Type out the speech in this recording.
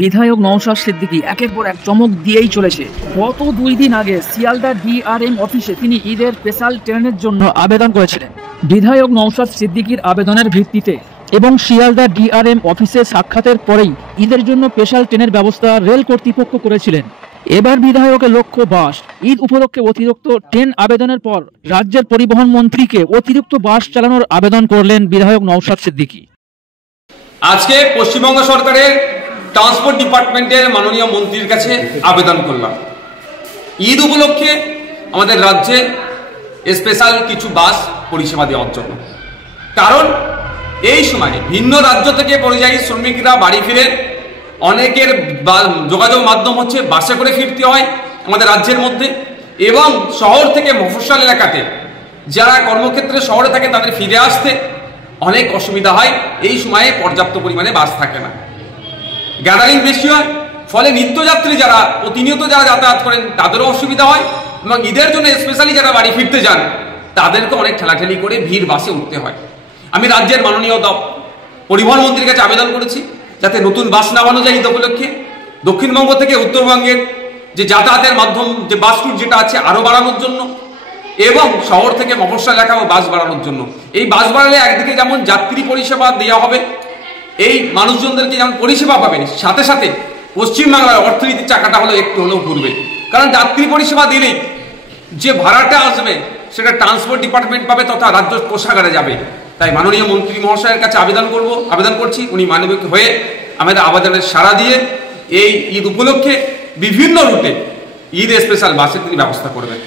বিধায়ক নওশাদ সিদ্দিকী একের পর এক চমক দিয়েই চলেছে। গত 2 দিন আগে শিয়ালদা ডিআরএম অফিসে তিনি ঈদের স্পেশাল ট্রেনের জন্য আবেদন করেছিলেন। বিধায়ক নওশাদ সিদ্দিকীর আবেদনের ভিত্তিতে এবং শিয়ালদা ডিআরএম অফিসে সাক্ষাতের পরেই ঈদের জন্য স্পেশাল ট্রেনের ব্যবস্থা রেল কর্তৃপক্ষ করেছিলেন। এবার বিধায়কের লক্ষ্য বাস। ঈদ উপলক্ষে অতিরিক্ত ট্রেন আবেদনের পর রাজ্যের পরিবহন মন্ত্রীকে অতিরিক্ত বাস চালানোর আবেদন করলেন বিধায়ক নওশাদ সিদ্দিকী। আজকে পশ্চিমবঙ্গ সরকারের ট্রান্সপোর্ট ডিপার্টমেন্টের মাননীয় মন্ত্রীর কাছে আবেদন করলাম ঈদ উপলক্ষে আমাদের রাজ্যে স্পেশাল কিছু বাস পরিষেবা দেওয়ার জন্য। কারণ এই সময় ভিন্ন রাজ্য থেকে পরিযায়ী শ্রমিকরা বাড়ি ফিরে, অনেকের যোগাযোগ মাধ্যম হচ্ছে বাসে করে ফিরতে হয় আমাদের রাজ্যের মধ্যে, এবং শহর থেকে মফস্বল এলাকাতে যারা কর্মক্ষেত্রে শহরে থাকে তাদের ফিরে আসতে অনেক অসুবিধা হয়। এই সময়ে পর্যাপ্ত পরিমাণে বাস থাকে না, গ্যাদারিং বেশি হয়, ফলে নিত্যযাত্রী যারা প্রতিনিয়ত যারা যাতায়াত করেন তাদেরও অসুবিধা হয়, এবং ঈদের জন্য স্পেশালি যারা বাড়ি ফিরতে যান তাদেরকে অনেক ঠেলাঠেলি করে ভিড় বাসে উঠতে হয়। আমি রাজ্যের মাননীয় পরিবহন মন্ত্রীর কাছে আবেদন করেছি যাতে নতুন বাস নামানো যায় ঈদ উপলক্ষে, দক্ষিণবঙ্গ থেকে উত্তরবঙ্গের যে যাতায়াতের মাধ্যম যে বাস রুট যেটা আছে আরও বাড়ানোর জন্য, এবং শহর থেকে মফস্বল এলাকাও বাস বাড়ানোর জন্য। এই বাস বাড়ালে একদিকে যেমন যাত্রী পরিষেবা দেওয়া হবে, এই মানুষজনদেরকে যেমন পরিষেবা পাবেন, সাথে সাথে পশ্চিমবাংলার অর্থনীতির চাকাটা হলো একটু হলেও ঘুরবে। কারণ যাত্রী পরিষেবা দিলেই যে ভাড়াটা আসবে সেটা ট্রান্সপোর্ট ডিপার্টমেন্ট পাবে তথা রাজ্য কোষাগারে যাবে। তাই মাননীয় মন্ত্রী মহাশয়ের কাছে আবেদন করছি, উনি মানবিক হয়ে আমাদের আবেদনের সাড়া দিয়ে এই ঈদ উপলক্ষে বিভিন্ন রুটে ঈদ স্পেশাল বাসের তিনি ব্যবস্থা করবেন।